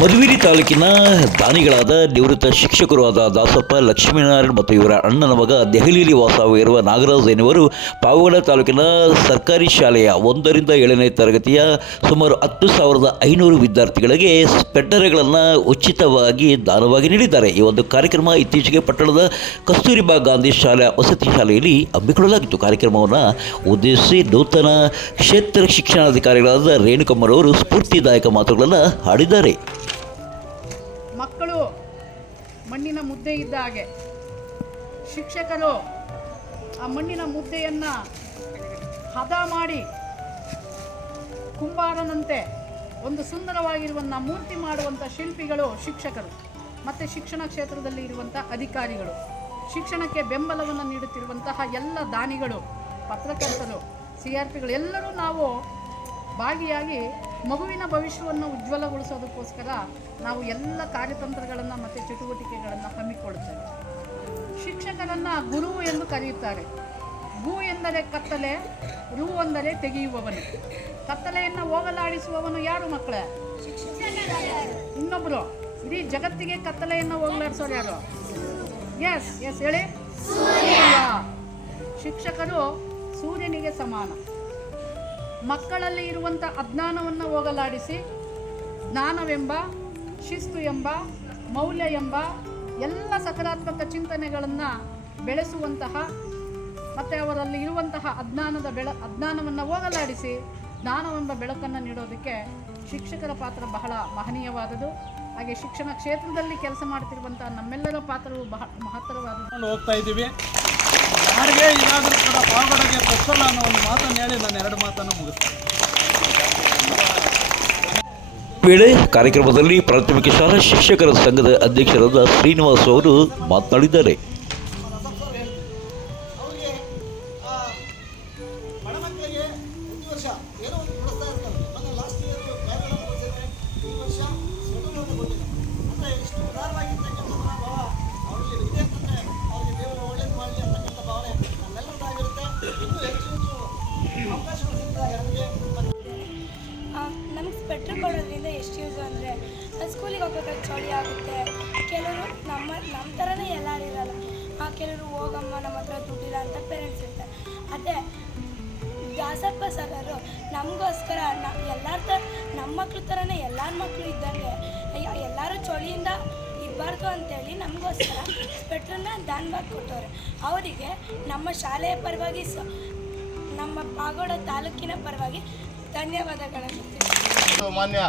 ಮಧುಗಿರಿ ತಾಲೂಕಿನ ದಾನಿಗಳಾದ ನಿವೃತ್ತ ಶಿಕ್ಷಕರು ಆದ ದಾಸಪ್ಪ, ಲಕ್ಷ್ಮೀನಾರಾಯಣ್ ಮತ್ತು ಇವರ ಅಣ್ಣನ ಮಗ ದೆಹಲಿಯಲ್ಲಿ ವಾಸವಾಗಿರುವ ನಾಗರಾಜ್ ಎನ್ನುವರು ಪಾವಗಡ ತಾಲೂಕಿನ ಸರ್ಕಾರಿ ಶಾಲೆಯ ಒಂದರಿಂದ ಏಳನೇ ತರಗತಿಯ ಸುಮಾರು ಹತ್ತು ಸಾವಿರದ ಐನೂರು ವಿದ್ಯಾರ್ಥಿಗಳಿಗೆ ಸ್ಪೆಟ್ಟರ್ಗಳನ್ನು ಉಚಿತವಾಗಿ ದಾನವಾಗಿ ನೀಡಿದ್ದಾರೆ. ಈ ಒಂದು ಕಾರ್ಯಕ್ರಮ ಇತ್ತೀಚೆಗೆ ಪಟ್ಟಣದ ಕಸ್ತೂರಿಬಾ ಗಾಂಧಿ ಶಾಲೆ ವಸತಿ ಶಾಲೆಯಲ್ಲಿ ಹಮ್ಮಿಕೊಳ್ಳಲಾಗಿತ್ತು. ಕಾರ್ಯಕ್ರಮವನ್ನು ಉದ್ದೇಶಿಸಿ ನೂತನ ಕ್ಷೇತ್ರ ಶಿಕ್ಷಣಾಧಿಕಾರಿಗಳಾದ ರೇಣುಕಮ್ಮರವರು ಸ್ಫೂರ್ತಿದಾಯಕ ಮಾತುಗಳನ್ನು ಮಕ್ಕಳು ಮಣ್ಣಿನ ಮುದ್ದೆ ಇದ್ದ ಹಾಗೆ. ಶಿಕ್ಷಕರು ಆ ಮಣ್ಣಿನ ಮುದ್ದೆಯನ್ನು ಹದ ಮಾಡಿ ಕುಂಬಾರನಂತೆ ಒಂದು ಸುಂದರವಾಗಿರುವಂಥ ಮೂರ್ತಿ ಮಾಡುವಂಥ ಶಿಲ್ಪಿಗಳು ಶಿಕ್ಷಕರು. ಮತ್ತು ಶಿಕ್ಷಣ ಕ್ಷೇತ್ರದಲ್ಲಿ ಇರುವಂಥ ಅಧಿಕಾರಿಗಳು. ಶಿಕ್ಷಣಕ್ಕೆ ಬೆಂಬಲವನ್ನು ನೀಡುತ್ತಿರುವಂತಹ ಎಲ್ಲ ದಾನಿಗಳು, ಪತ್ರಕರ್ತರು, ಸಿ ಆರ್ ಪಿಗಳು ಎಲ್ಲರೂ ನಾವು ಭಾಗಿಯಾಗಿ ಮಗುವಿನ ಭವಿಷ್ಯವನ್ನು ಉಜ್ವಲಗೊಳಿಸೋದಕ್ಕೋಸ್ಕರ ನಾವು ಎಲ್ಲ ಕಾರ್ಯತಂತ್ರಗಳನ್ನು ಮತ್ತು ಚಟುವಟಿಕೆಗಳನ್ನು ಹಮ್ಮಿಕೊಳ್ಳುತ್ತೇವೆ. ಶಿಕ್ಷಕರನ್ನು ಗುರು ಎಂದು ಕರೆಯುತ್ತಾರೆ. ಗು ಎಂದರೆ ಕತ್ತಲೆ, ರು ಅಂದರೆ ತೆಗೆಯುವವನು. ಕತ್ತಲೆಯನ್ನು ಹೋಗಲಾಡಿಸುವವನು ಯಾರು ಮಕ್ಕಳೇ? ಇನ್ನೊಬ್ಬರು ಇಡೀ ಜಗತ್ತಿಗೆ ಕತ್ತಲೆಯನ್ನು ಹೋಗಲಾಡಿಸೋರು ಯಾರು? ಎಸ್ ಎಸ್ ಹೇಳಿ. ಶಿಕ್ಷಕರು ಸೂರ್ಯನಿಗೆ ಸಮಾನ. ಮಕ್ಕಳಲ್ಲಿ ಇರುವಂಥ ಅಜ್ಞಾನವನ್ನು ಹೋಗಲಾಡಿಸಿ ಜ್ಞಾನವೆಂಬ, ಶಿಸ್ತು ಎಂಬ, ಮೌಲ್ಯ ಎಂಬ ಎಲ್ಲ ಸಕಾರಾತ್ಮಕ ಚಿಂತನೆಗಳನ್ನು ಬೆಳೆಸುವಂತಹ ಮತ್ತು ಅವರಲ್ಲಿ ಇರುವಂತಹ ಅಜ್ಞಾನದ ಬೆಳ, ಅಜ್ಞಾನವನ್ನು ಹೋಗಲಾಡಿಸಿ ಜ್ಞಾನವೆಂಬ ಬೆಳಕನ್ನು ನೀಡೋದಕ್ಕೆ ಶಿಕ್ಷಕರ ಪಾತ್ರ ಬಹಳ ಮಹನೀಯವಾದುದು ಹಾಗೆ ಶಿಕ್ಷಣ ಕ್ಷೇತ್ರದಲ್ಲಿ ಕೆಲಸ ಮಾಡ್ತಿರುವಂತಹ ನಮ್ಮೆಲ್ಲರ ಪಾತ್ರವು ಬಹಳ ಮಹತ್ತರವಾದ ಹೋಗ್ತಾ ಇದ್ದೀವಿ. ಯಾರಿಗೆ ಏನಾದರೂ ಕೂಡ ಪಾಲ್ಗೊಡೋಕ್ಕೆ ಕೊಡ್ಸಲ್ಲ ಅನ್ನೋ ಒಂದು ಮಾತನ್ನು ಹೇಳಿ ನಾನು ಎರಡು ಮಾತನ್ನು ಮುಗಿಸ್ತೇನೆ. ವೇಳೆ ಕಾರ್ಯಕ್ರಮದಲ್ಲಿ ಪ್ರಾಥಮಿಕ ಶಾಲಾ ಶಿಕ್ಷಕರ ಸಂಘದ ಅಧ್ಯಕ್ಷರಾದ ಶ್ರೀನಿವಾಸ್ ಅವರು ಮಾತನಾಡಿದ್ದಾರೆ. ಅವ್ರಿಗೆ ಆ, ಬಡ ಮಕ್ಕಳಿಗೆ ಪ್ರತಿ ವರ್ಷ ಏನೋ ಒಂದು ಕೊಡಿಸ್ತಾ ಇರ್ತಾರೆ. ಮೊನ್ನೆ ಲಾಸ್ಟ್ ಇಯರ್ ಬ್ಯಾಗ್ ಕೊಡಿಸಿದ್ರೆ ಈ ವರ್ಷ ಉದಾರವಾಗಿರ್ತಕ್ಕಂಥ ಮನೋಭಾವ ಅವರಿಗೆ ಮಾಡಲಿ ಭಾವನೆ ಹೆಚ್ಚು ಹೆಚ್ಚು ಅವಕಾಶಗಳು ಸಿಗ್ತದೆ ನಮಗೆ ಸ್ವೆಟ್ರ್ ಕೊಡೋದ್ರಿಂದ ಎಷ್ಟು ಯೂಸು ಅಂದರೆ ಸ್ಕೂಲಿಗೆ ಹೋಗ್ಬೇಕಾದ್ರೆ ಚಳಿ ಆಗುತ್ತೆ. ಕೆಲವರು ನಮ್ಮ ನಮ್ಮ ಥರನೇ ಎಲ್ಲರೂ ಇರಲ್ಲ. ಕೆಲವರು ಹೋಗಮ್ಮ ನಮ್ಮ ಹತ್ರ ದುಡ್ಡಿಲ್ಲ ಅಂತ ಪೇರೆಂಟ್ಸ್ ಇರ್ತಾರೆ. ಅದೇ ದಾಸಪ್ಪ ಸರರು ನಮಗೋಸ್ಕರ ನ ಎಲ್ಲರ ಥರ ನಮ್ಮ ಮಕ್ಳು ಥರನೇ ಎಲ್ಲರ ಮಕ್ಕಳು ಇದ್ದಂಗೆ. ಎಲ್ಲರೂ ಚಳಿಯಿಂದ ಇರಬಾರ್ದು ಅಂತೇಳಿ ನಮಗೋಸ್ಕರ ಸ್ವೆಟ್ರನ್ನ ದಾನವಾಗಿ ಕೊಟ್ಟವ್ರೆ. ಅವರಿಗೆ ನಮ್ಮ ಶಾಲೆಯ ಪರವಾಗಿ ಸ ನಮ್ಮ ಪಾಗೋಡ ತಾಲೂಕಿನ ಪರವಾಗಿ ಧನ್ಯವಾದಗಳನ್ನು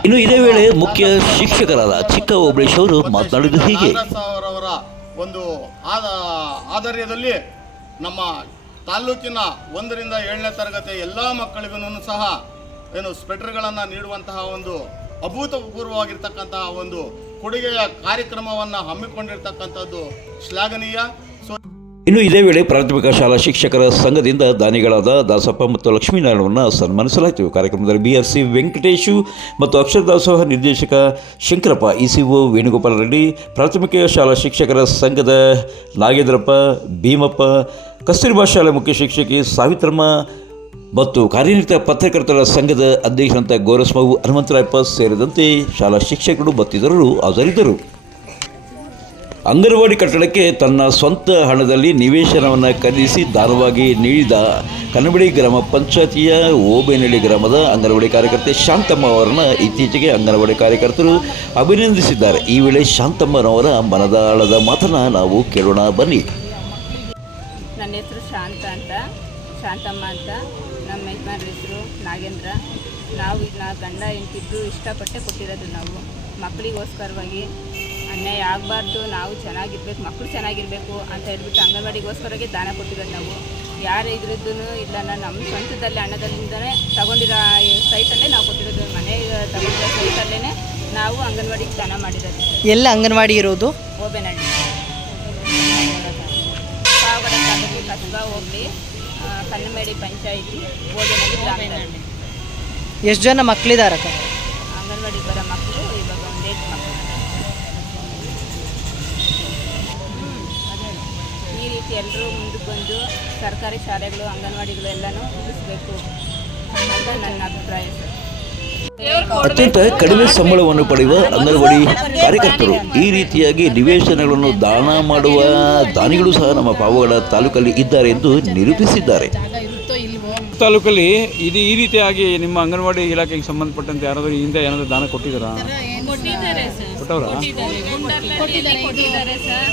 ಇನ್ನು ಇದೇ ವೇಳೆ ಮುಖ್ಯ ಶಿಕ್ಷಕರಾದ ಚಿಕ್ಕ ಓಬಳೇಶ್ ಅವರು ಮಾತನಾಡಿದ್ದು ಹೀಗೆ. ಅವರವರ ಒಂದು ಆದ ಆಧಾರ್ಯದಲ್ಲಿ ನಮ್ಮ ತಾಲ್ಲೂಕಿನ ಒಂದರಿಂದ ಏಳನೇ ತರಗತಿ ಎಲ್ಲ ಮಕ್ಕಳಿಗೂ ಸಹ ಏನು ಸ್ವೆಟರ್ಗಳನ್ನು ನೀಡುವಂತಹ ಒಂದು ಅಭೂತಪೂರ್ವವಾಗಿರ್ತಕ್ಕಂತಹ ಒಂದು ಕೊಡುಗೆಯ ಕಾರ್ಯಕ್ರಮವನ್ನು ಹಮ್ಮಿಕೊಂಡಿರ್ತಕ್ಕಂಥದ್ದು ಶ್ಲಾಘನೀಯ. ಇನ್ನು ಇದೇ ವೇಳೆ ಪ್ರಾಥಮಿಕ ಶಾಲಾ ಶಿಕ್ಷಕರ ಸಂಘದಿಂದ ದಾನಿಗಳಾದ ದಾಸಪ್ಪ ಮತ್ತು ಲಕ್ಷ್ಮೀನಾರಾಯಣವನ್ನು ಸನ್ಮಾನಿಸಲಾಯಿತು. ಕಾರ್ಯಕ್ರಮದಲ್ಲಿ ಬಿ ಆರ್ ಸಿ ವೆಂಕಟೇಶು ಮತ್ತು ಅಕ್ಷರ ದಾಸೋಹ ನಿರ್ದೇಶಕ Shankarappa E C O Venugopala Reddy, ಪ್ರಾಥಮಿಕ ಶಾಲಾ ಶಿಕ್ಷಕರ ಸಂಘದ ನಾಗೇಂದ್ರಪ್ಪ, ಭೀಮಪ್ಪ, ಕಸ್ತೂರಿಬಾ ಶಾಲೆ ಮುಖ್ಯ ಶಿಕ್ಷಕಿ ಸಾವಿತ್ರಮ್ಮ ಮತ್ತು ಕಾರ್ಯನಿರತ ಪತ್ರಕರ್ತರ ಸಂಘದ ಅಧ್ಯಕ್ಷರಂತ ಗೌರಸ್ಮವು ಹನುಮಂತರಾಯಪ್ಪ ಸೇರಿದಂತೆ ಶಾಲಾ ಶಿಕ್ಷಕರು ಮತ್ತಿತರರು ಹಾಜರಿದ್ದರು. ಅಂಗನವಾಡಿ ಕಟ್ಟಡಕ್ಕೆ ತನ್ನ ಸ್ವಂತ ಹಣದಲ್ಲಿ ನಿವೇಶನವನ್ನು ಖರೀದಿಸಿ ದಾನವಾಗಿ ನೀಡಿದ ಕನ್ನಬಡಿ ಗ್ರಾಮ ಪಂಚಾಯತಿಯ ಓಬೇನಹಳ್ಳಿ ಗ್ರಾಮದ ಅಂಗನವಾಡಿ ಕಾರ್ಯಕರ್ತೆ ಶಾಂತಮ್ಮ ಅವರನ್ನು ಇತ್ತೀಚೆಗೆ ಅಂಗನವಾಡಿ ಕಾರ್ಯಕರ್ತರು ಅಭಿನಂದಿಸಿದ್ದಾರೆ. ಈ ವೇಳೆ ಶಾಂತಮ್ಮನವರ ಮನದಾಳದ ಮಾತನ್ನು ನಾವು ಕೇಳೋಣ. ಬನ್ನಿ. ನನ್ನ ಹೆಸರು ಶಾಂತ ಅಂತ. ಶಾಂತಮ್ಮ ಅಂತ. ನಮ್ಮ ಯಜಮಾನ್ರ ಹೆಸರು ನಾಗೇಂದ್ರ. ನಾವು ಇದನ್ನ ಗಂಡ ಹೆಂಡತಿದ್ದು ಇಷ್ಟಪಟ್ಟೆ ಕೊಟ್ಟಿರೋದು ನಾವು. ಮಕ್ಕಳಿಗೋಸ್ಕರವಾಗಿ ಅನ್ಯಾಯ ಆಗಬಾರ್ದು ನಾವು ಚೆನ್ನಾಗಿರ್ಬೇಕು ಮಕ್ಕಳು ಚೆನ್ನಾಗಿರಬೇಕು ಅಂತ ಹೇಳ್ಬಿಟ್ಟು ಅಂಗನವಾಡಿಗೋಸ್ಕರವಾಗಿ ದಾನ ಕೊಟ್ಟಿರೋದು ನಾವು. ಯಾರು ಇದ್ರದ್ದು ಇಲ್ಲ ನಾನು ನಮ್ಮ ಸ್ವಂತದಲ್ಲಿ ಅಣ್ಣದಲ್ಲಿಂದಲೇ ತಗೊಂಡಿರೋ ಸೈಟಲ್ಲೇ ನಾವು ಕೊಟ್ಟಿರೋದು. ಮನೆ ತಗೊಂಡಿರೋ ಸೈಟಲ್ಲೇ ನಾವು ಅಂಗನವಾಡಿಗೆ ದಾನ ಮಾಡಿರೋದು. ಎಲ್ಲ ಅಂಗನವಾಡಿ ಇರೋದು? ಓಬೆನಹಳ್ಳಿ. ಪಾವಗಡ ತಾಲೂಕು ಕಸಬಾ ಹೋಗ್ಲಿ ಕನ್ನಮೇಡಿ ಪಂಚಾಯಿತಿ ಓಬೆನಹಳ್ಳಿ ಗ್ರಾಮದಲ್ಲಿ. ಎಷ್ಟು ಜನ ಮಕ್ಕಳಿದ್ದಾರೆ ಅಂಗನವಾಡಿಗೆ ಬರೋ ಮಕ್ಕಳು ಇವಾಗ ಒಂದು ಏಟ್ ಮಕ್ಕಳು ಹ್ಮ್, ಅದೇ. ಈ ರೀತಿ ಎಲ್ಲರೂ ಮುಂದಕ್ಕೆ ಬಂದು ಸರ್ಕಾರಿ ಶಾಲೆಗಳು, ಅಂಗನವಾಡಿಗಳು ಎಲ್ಲನೂ ಉಳಿಸ್ಬೇಕು ಅಂತ ನನ್ನ ಅಭಿಪ್ರಾಯ. ಸರ್ ಅತ್ಯಂತ ಕಡಿಮೆ ಸಂಬಳವನ್ನು ಪಡೆಯುವ ಅಂಗನವಾಡಿ ಕಾರ್ಯಕರ್ತರು ಈ ರೀತಿಯಾಗಿ ನಿವೇಶನಗಳನ್ನು ದಾನ ಮಾಡುವ ದಾನಿಗಳು ಸಹ ನಮ್ಮ ಪಾವಗಡ ತಾಲೂಕಲ್ಲಿ ಇದ್ದಾರೆ ಎಂದು ನಿರೂಪಿಸಿದ್ದಾರೆ. ತಾಲೂಕಲ್ಲಿ ಇದು ಈ ರೀತಿಯಾಗಿ ನಿಮ್ಮ ಅಂಗನವಾಡಿ ಇಲಾಖೆಗೆ ಸಂಬಂಧಪಟ್ಟಂತೆ ಯಾರಾದರೂ ಹಿಂದೆ ಏನಾದರೂ ದಾನ ಕೊಟ್ಟಿದ್ದಾರಾ? ಕೊಟ್ಟಿದ್ದಾರೆ ಸರ್. ಕೊಟ್ಟವ್ರಾ? ಕೊಟ್ಟಿದ್ದಾರೆ. ಗುಂಡರ್ಲಲ್ಲಿ ಕೊಟ್ಟಿದ್ದಾರೆ. ಸರ್.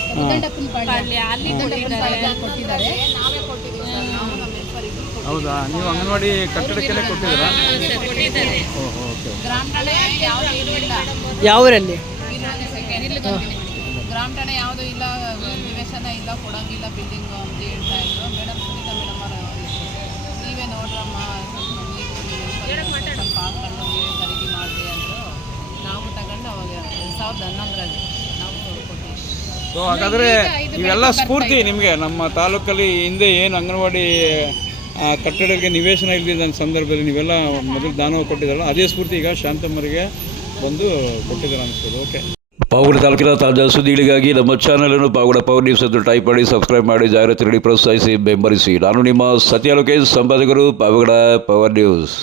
ಅಲ್ಲಿ ಅಲ್ಲಿ ಕೊಟ್ಟಿದ್ದಾರೆ ನಾವೇ ಕೊಟ್ಟಿದ್ದೀವಿ ಸರ್ ನಾವು ನಮ್ಮ ಹೆಲ್ಪರಿಗೂ ಹೌದಾ? ನೀವು ಅಂಗನವಾಡಿ ಕಟ್ಟಡಕ್ಕೆಲ್ಲ ಕೊಟ್ಟಿದ್ದೀರಾ? ಸರ್. ಕೊಟ್ಟಿದ್ದಾರೆ. ಓಹೋ ಓಕೆ ಗ್ರಾಮ ಠಾಣೆ ಯಾವುದೂ ಯಾವೂರಲ್ಲಿ? ಇಲ್ಲಿ ಬಂದಿನಿ ಗ್ರಾಮ ಠಾಣೆ ಯಾವುದು ಇಲ್ಲ ನಿವೇಶನ ಇಲ್ಲ ಕೊಡಂಗಿಲ್ಲ ಬಿಲ್ಡಿಂಗ್ ಎರಡು ಸಾವಿರದ ಹನ್ನೊಂದರಲ್ಲಿ. ನಾವು ಕೊಟ್ಟಿವಿ ಸೊ ಹಾಗಾದರೆ ಇವೆಲ್ಲ ಸ್ಫೂರ್ತಿ ನಿಮಗೆ ನಮ್ಮ ತಾಲೂಕಲ್ಲಿ ಹಿಂದೆ ಏನು ಅಂಗನವಾಡಿ ಕಟ್ಟಡಕ್ಕೆ ನಿವೇಶನ ಇಲ್ಲದಿದ್ದ ಸಂದರ್ಭದಲ್ಲಿ ನೀವೆಲ್ಲ ಮೊದಲು ದಾನ ಕೊಟ್ಟಿದ್ದಾರಲ್ಲ ಅದೇ ಸ್ಫೂರ್ತಿ ಈಗ ಶಾಂತಮ್ಮರಿಗೆ ಬಂದು ಕೊಟ್ಟಿದ್ದಾರೆ ಅನಿಸ್ತದೆ ಓಕೆ ಪಾವಗಡ ತಾಲೂಕಿನ ತಾಜಾ ಸುದ್ದಿಗಳಿಗಾಗಿ ನಮ್ಮ ಚಾನಲನ್ನು ಪಾವಗಡ ಪವರ್ ನ್ಯೂಸ್ ಎಂದು ಟೈಪ್ ಮಾಡಿ ಸಬ್ಸ್ಕ್ರೈಬ್ ಮಾಡಿ ಜಾಹೀರಾತು ನೀಡಿ ಪ್ರೋತ್ಸಾಹಿಸಿ ಬೆಂಬಲಿಸಿ. ನಾನು ನಿಮ್ಮ ಸತ್ಯ ಲೋಕೇಶ್ ಸಂಪಾದಕರು ಪಾವಗಡ ಪವರ್ ನ್ಯೂಸ್